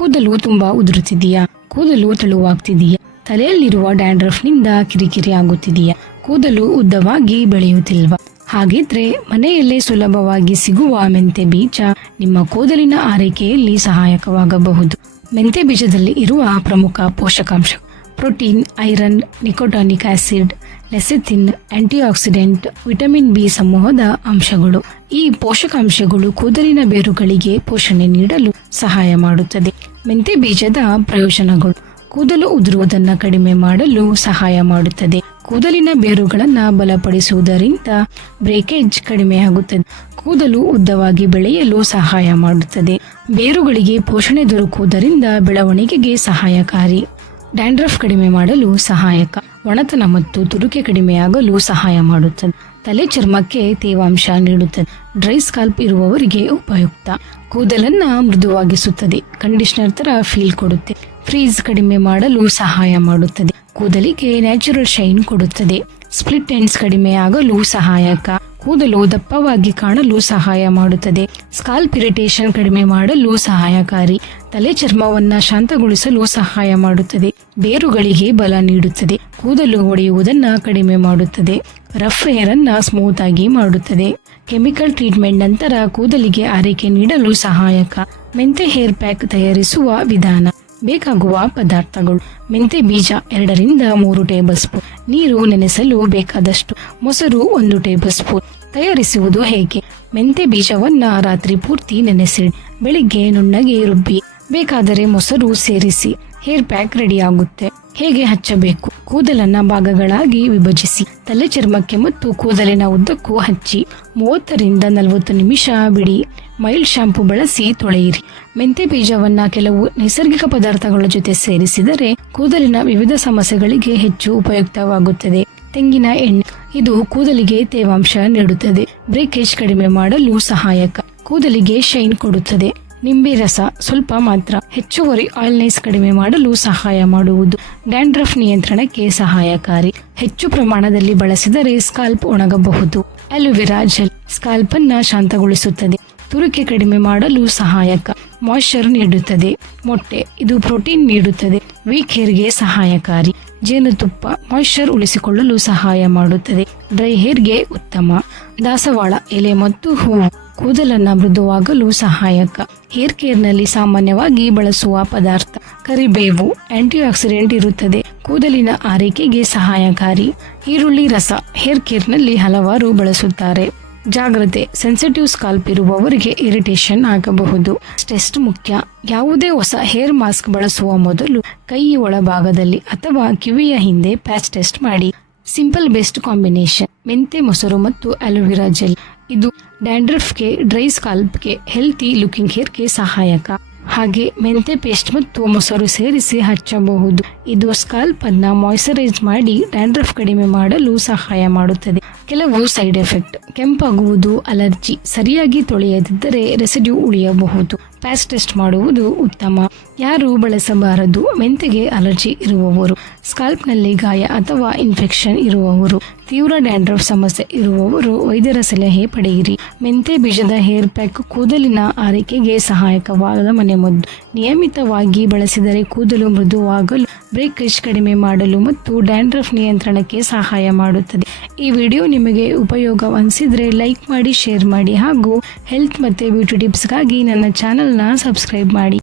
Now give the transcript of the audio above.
ಕೂದಲು ತುಂಬಾ ಉದುರುತ್ತಿದೆಯಾ? ಕೂದಲು ತೆಳುವಾಗ್ತಿದೆಯಾ? ತಲೆಯಲ್ಲಿರುವ ಡ್ಯಾಂಡ್ರಫ್ನಿಂದ ಕಿರಿಕಿರಿ ಆಗುತ್ತಿದೆಯಾ? ಕೂದಲು ಉದ್ದವಾಗಿ ಬೆಳೆಯುತ್ತಿಲ್ವಾ? ಹಾಗಿದ್ರೆ ಮನೆಯಲ್ಲೇ ಸುಲಭವಾಗಿ ಸಿಗುವ ಮೆಂತೆ ಬೀಜ ನಿಮ್ಮ ಕೂದಲಿನ ಆರೈಕೆಯಲ್ಲಿ ಸಹಾಯಕವಾಗಬಹುದು. ಮೆಂತೆ ಬೀಜದಲ್ಲಿ ಇರುವ ಪ್ರಮುಖ ಪೋಷಕಾಂಶ protein, iron, nicotinic acid, lecithin, antioxidant, vitamin B ಸಮೂಹದ ಅಂಶಗಳು. ಈ ಪೋಷಕಾಂಶಗಳು ಕೂದಲಿನ ಬೇರುಗಳಿಗೆ ಪೋಷಣೆ ನೀಡಲು ಸಹಾಯ ಮಾಡುತ್ತದೆ. ಮೆಂತೆ ಬೀಜದ ಪ್ರಯೋಜನಗಳು: ಕೂದಲು ಉದುರುವುದನ್ನು ಕಡಿಮೆ ಮಾಡಲು ಸಹಾಯ ಮಾಡುತ್ತದೆ. ಕೂದಲಿನ ಬೇರುಗಳನ್ನು ಬಲಪಡಿಸುವುದರಿಂದ ಬ್ರೇಕೇಜ್ ಕಡಿಮೆಯಾಗುತ್ತದೆ. ಕೂದಲು ಉದ್ದವಾಗಿ ಬೆಳೆಯಲು ಸಹಾಯ ಮಾಡುತ್ತದೆ. ಬೇರುಗಳಿಗೆ ಪೋಷಣೆ ದೊರಕುವುದರಿಂದ ಬೆಳವಣಿಗೆಗೆ ಸಹಾಯಕಾರಿ. ಡ್ಯಾಂಡ್ರಫ್ ಕಡಿಮೆ ಮಾಡಲು ಸಹಾಯಕ. ಒಣತನ ಮತ್ತು ತುರುಕೆ ಕಡಿಮೆಯಾಗಲು ಸಹಾಯ ಮಾಡುತ್ತದೆ. ತಲೆ ಚರ್ಮಕ್ಕೆ ತೇವಾಂಶ ನೀಡುತ್ತದೆ. ಡ್ರೈ ಸ್ಕಾಲ್ಪ್ ಇರುವವರಿಗೆ ಉಪಯುಕ್ತ. ಕೂದಲನ್ನ ಮೃದುವಾಗಿಸುತ್ತದೆ. ಕಂಡೀಷನರ್ ತರ ಫೀಲ್ ಕೊಡುತ್ತೆ. ಫ್ರೀಸ್ ಕಡಿಮೆ ಮಾಡಲು ಸಹಾಯ ಮಾಡುತ್ತದೆ. ಕೂದಲಿಗೆ ನ್ಯಾಚುರಲ್ ಶೈನ್ ಕೊಡುತ್ತದೆ. ಸ್ಪ್ಲಿಟ್ ಎಂಡ್ಸ್ ಕಡಿಮೆ ಆಗಲು ಸಹಾಯಕ. ಕೂದಲು ದಪ್ಪವಾಗಿ ಕಾಣಲು ಸಹಾಯ ಮಾಡುತ್ತದೆ. ಸ್ಕಾಲ್ಪ್ ಇರಿಟೇಷನ್ ಕಡಿಮೆ ಮಾಡಲು ಸಹಾಯಕಾರಿ. ತಲೆ ಚರ್ಮವನ್ನ ಶಾಂತಗೊಳಿಸಲು ಸಹಾಯ ಮಾಡುತ್ತದೆ. ಬೇರುಗಳಿಗೆ ಬಲ ನೀಡುತ್ತದೆ. ಕೂದಲು ಒಡೆಯುವುದನ್ನ ಕಡಿಮೆ ಮಾಡುತ್ತದೆ. ರಫ್ ಹೇರ್ ಅನ್ನ ಸ್ಮೂತ್ ಆಗಿ ಮಾಡುತ್ತದೆ. ಕೆಮಿಕಲ್ ಟ್ರೀಟ್ಮೆಂಟ್ ನಂತರ ಕೂದಲಿಗೆ ಆರೈಕೆ ನೀಡಲು ಸಹಾಯಕ. ಮೆಂತೆ ಹೇರ್ ಪ್ಯಾಕ್ ತಯಾರಿಸುವ ವಿಧಾನ. ಬೇಕಾಗುವ ಪದಾರ್ಥಗಳು: ಮೆಂತೆ ಬೀಜ 2 ರಿಂದ 3 ಟೇಬಲ್ ಸ್ಪೂನ್, ನೀರು ನೆನೆಸಲು ಬೇಕಾದಷ್ಟು, ಮೊಸರು 1 ಟೇಬಲ್ ಸ್ಪೂನ್. ತಯಾರಿಸುವುದು ಹೇಗೆ? ಮೆಂತೆ ಬೀಜವನ್ನ ರಾತ್ರಿ ಪೂರ್ತಿ ನೆನೆಸಿಡಿ. ಬೆಳಿಗ್ಗೆ ನುಣ್ಣಗೆ ರುಬ್ಬಿ. ಬೇಕಾದರೆ ಮೊಸರು ಸೇರಿಸಿ. ಹೇರ್ ಪ್ಯಾಕ್ ರೆಡಿ ಆಗುತ್ತೆ. ಹೇಗೆ ಹಚ್ಚಬೇಕು? ಕೂದಲನ್ನ ಭಾಗಗಳಾಗಿ ವಿಭಜಿಸಿ. ತಲೆ ಚರ್ಮಕ್ಕೆ ಮತ್ತು ಕೂದಲಿನ ಉದ್ದಕ್ಕೂ ಹಚ್ಚಿ 30 ರಿಂದ 40 ನಿಮಿಷ ಬಿಡಿ. ಮೈಲ್ಡ್ ಶಾಂಪೂ ಬಳಸಿ ತೊಳೆಯಿರಿ. ಮೆಂತೆ ಬೀಜವನ್ನ ಕೆಲವು ನೈಸರ್ಗಿಕ ಪದಾರ್ಥಗಳ ಜೊತೆ ಸೇರಿಸಿದರೆ ಕೂದಲಿನ ವಿವಿಧ ಸಮಸ್ಯೆಗಳಿಗೆ ಹೆಚ್ಚು ಉಪಯುಕ್ತವಾಗುತ್ತದೆ. ತೆಂಗಿನ ಎಣ್ಣೆ, ಇದು ಕೂದಲಿಗೆ ತೇವಾಂಶ ನೀಡುತ್ತದೆ. ಬ್ರೇಕೇಜ್ ಕಡಿಮೆ ಮಾಡಲು ಸಹಾಯಕ. ಕೂದಲಿಗೆ ಶೈನ್ ಕೊಡುತ್ತದೆ. ನಿಂಬೆ ರಸ ಸ್ವಲ್ಪ ಮಾತ್ರ, ಹೆಚ್ಚುವರಿ ಆಯಿಲ್ನೆಸ್ ಕಡಿಮೆ ಮಾಡಲು ಸಹಾಯ ಮಾಡುವುದು. ಡ್ಯಾಂಡ್ರಫ್ ನಿಯಂತ್ರಣಕ್ಕೆ ಸಹಾಯಕಾರಿ. ಹೆಚ್ಚು ಪ್ರಮಾಣದಲ್ಲಿ ಬಳಸಿದರೆ ಸ್ಕಾಲ್ಪ್ ಒಣಗಬಹುದು. ಅಲೋವೆರಾ ಜೆಲ್ ಸ್ಕಾಲ್ಪ್ ಅನ್ನ ಶಾಂತಗೊಳಿಸುತ್ತದೆ. ತುರುಕೆ ಕಡಿಮೆ ಮಾಡಲು ಸಹಾಯಕ. ಮಾಯಿಶ್ಚರ್ ನೀಡುತ್ತದೆ. ಮೊಟ್ಟೆ, ಇದು ಪ್ರೋಟೀನ್ ನೀಡುತ್ತದೆ. ವೀಕ್ ಹೇರ್ಗೆ ಸಹಾಯಕಾರಿ. ಜೇನುತುಪ್ಪ ಮಾಯಿಶ್ಚರ್ ಉಳಿಸಿಕೊಳ್ಳಲು ಸಹಾಯ ಮಾಡುತ್ತದೆ. ಡ್ರೈ ಹೇರ್ಗೆ ಉತ್ತಮ. ದಾಸವಾಳ ಎಲೆ ಮತ್ತು ಹೂವು ಕೂದಲನ್ನ ಮೃದುವಾಗಲು ಸಹಾಯಕ. ಹೇರ್ ಕೇರ್ನಲ್ಲಿ ಸಾಮಾನ್ಯವಾಗಿ ಬಳಸುವ ಪದಾರ್ಥ ಕರಿಬೇವು, ಆಂಟಿಆಕ್ಸಿಡೆಂಟ್ ಇರುತ್ತದೆ. ಕೂದಲಿನ ಆರೈಕೆಗೆ ಸಹಾಯಕಾರಿ. ಈರುಳ್ಳಿ ರಸ ಹೇರ್ ಕೇರ್ನಲ್ಲಿ ಹಲವಾರು ಬಳಸುತ್ತಾರೆ. ಜಾಗ್ರತೆ: ಸೆನ್ಸಿಟಿವ್ ಸ್ಕಾಲ್ಪ್ ಇರುವವರಿಗೆ ಇರಿಟೇಷನ್ ಆಗಬಹುದು. ಟೆಸ್ಟ್ ಮುಖ್ಯ. ಯಾವುದೇ ಹೊಸ ಹೇರ್ ಮಾಸ್ಕ್ ಬಳಸುವ ಮೊದಲು ಕೈ ಒಳಭಾಗದಲ್ಲಿ ಅಥವಾ ಕಿವಿಯ ಹಿಂದೆ ಪ್ಯಾಚ್ ಟೆಸ್ಟ್ ಮಾಡಿ. ಸಿಂಪಲ್ ಬೆಸ್ಟ್ ಕಾಂಬಿನೇಷನ್: ಮೆಂತೆ, ಮೊಸರು ಮತ್ತು ಅಲೋವೆರಾ ಜೆಲ್. ಇದು ಡ್ಯಾಂಡ್ರಫ್ಗೆ, ಡ್ರೈ ಸ್ಕಾಲ್ಪ್ಗೆ, ಹೆಲ್ತಿ ಲುಕಿಂಗ್ ಹೇರ್ಗೆ ಸಹಾಯಕ. ಹಾಗೆ ಮೆಂತೆ ಪೇಸ್ಟ್ ಮತ್ತು ಮೊಸರು ಸೇರಿಸಿ ಹಚ್ಚಬಹುದು. ಇದು ಸ್ಕಾಲ್ಪ್ ಅನ್ನ ಮಾಯಿಶ್ಚರೈಸ್ ಮಾಡಿ ಡ್ಯಾಂಡ್ರಫ್ ಕಡಿಮೆ ಮಾಡಲು ಸಹಾಯ ಮಾಡುತ್ತದೆ. ಕೆಲವು ಸೈಡ್ ಎಫೆಕ್ಟ್: ಕೆಂಪಾಗುವುದು, ಅಲರ್ಜಿ, ಸರಿಯಾಗಿ ತೊಳೆಯದಿದ್ದರೆ ರೆಸಿಡ್ಯೂ ಉಳಿಯಬಹುದು. ಪ್ಯಾಚ್ ಟೆಸ್ಟ್ ಮಾಡುವುದು ಉತ್ತಮ. ಯಾರು ಬಳಸಬಾರದು? ಮೆಂತೆಗೆ ಅಲರ್ಜಿ ಇರುವವರು, ಸ್ಕಾಲ್ಪ್ನಲ್ಲಿ ಗಾಯ ಅಥವಾ ಇನ್ಫೆಕ್ಷನ್ ಇರುವವರು, ತೀವ್ರ ಡ್ಯಾಂಡ್ರಫ್ ಸಮಸ್ಯೆ ಇರುವವರು ವೈದ್ಯರ ಸಲಹೆ ಪಡೆಯಿರಿ. ಮೆಂತೆ ಬೀಜದ ಹೇರ್ ಪ್ಯಾಕ್ ಕೂದಲಿನ ಆರೈಕೆಗೆ ಸಹಾಯಕವಾದ ಮನೆಮದ್ದು. ನಿಯಮಿತವಾಗಿ ಬಳಸಿದರೆ ಕೂದಲು ಮೃದುವಾಗಲು, ಬ್ರೇಕೇಜ್ ಕಡಿಮೆ ಮಾಡಲು ಮತ್ತು ಡ್ಯಾಂಡ್ರಫ್ ನಿಯಂತ್ರಣಕ್ಕೆ ಸಹಾಯ ಮಾಡುತ್ತದೆ. ಈ ವಿಡಿಯೋ ನಿಮಗೆ ಉಪಯೋಗವೆನಿಸಿದ್ರೆ ಲೈಕ್ ಮಾಡಿ, ಶೇರ್ ಮಾಡಿ ಹಾಗೂ ಹೆಲ್ತ್ ಮತ್ತು ಬ್ಯೂಟಿ ಟಿಪ್ಸ್ಗಾಗಿ ನನ್ನ ಚಾನಲ್ನ ಸಬ್ಸ್ಕ್ರೈಬ್ ಮಾಡಿ.